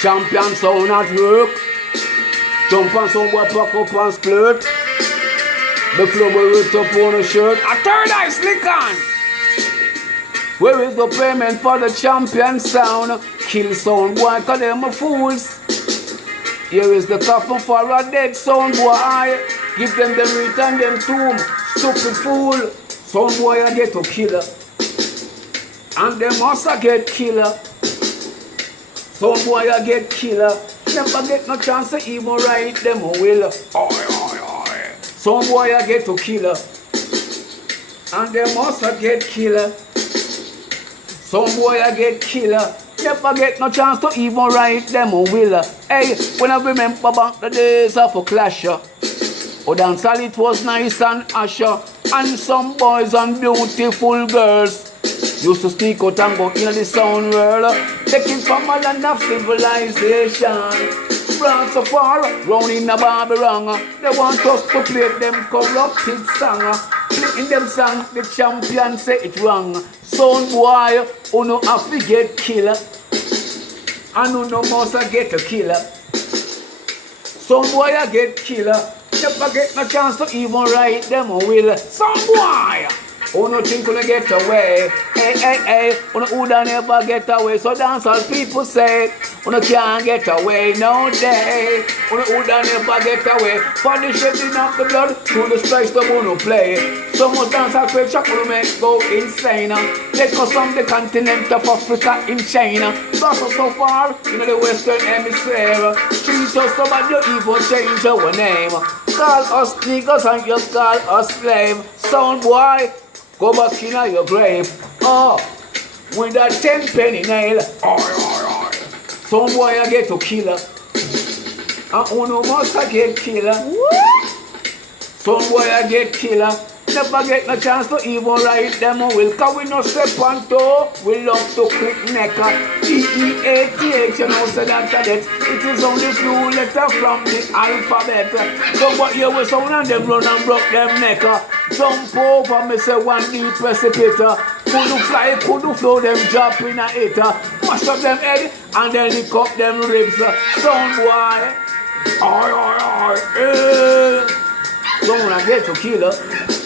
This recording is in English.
Champion sound at work. Jump on some boy, pack up and split. The flow will rip up on a shirt. A third eye slickan. Where is the payment for the champion sound? Kill sound boy, cause them a fools. Here is the coffin for a dead sound boy. Give them the return them tomb. Stupid fool. Sound boy I get to killer. And them also get killer. Sound boy I get killer. Never get no chance to even write them a will. Oi, oi, oi. Some boy I get to killer. And them also get killer. Some boy I get killer. Never get no chance to even write them a will. Hey, when I remember back the days of a clash. Oh, dance all it was nice and usher. And some boys and beautiful girls used to sneak out and go in the sound world. Taking from a land of civilization. Brought so far, round in the Babylon. They want us to play them corrupted song. Playing them song, the champion say it wrong. Sound boy, who no have to get killer. And who no must get a killer. Sound boy I get killer. Never get no chance to even write them a will. Sound boy! Who no think gonna get away? Hey, hey, hey, who don't never get away? So dance all people say, who no can't get away no day. Who don't never get away? For the shedding of the blood, through the stripes the moon play. So much dance all fake shop will make go insane. Take us from the continent of Africa in China. Got us so far in the Western Hemisphere. Treat us so bad you even change our name. Call us niggas and you call us slave. Sound boy, go back in your grave. Oh, with that 10 penny nail. Oi, oi, oi. Some boy I get to killer. And who no must I get killer. Some boy I get killer. Never get no chance to even write them a will. Cause we no step on toe. We love to quick necker. E-E-A-T-H, you know, say that it is only few letter from the alphabet. So what you will sound and them run and broke them necker. Jump over me say one deep precipice. Could fly, could flow them drop in a hitter. Mash up them head and then lick up them ribs. Sound boy. Oi, oi, oi. Someone I get to kill her.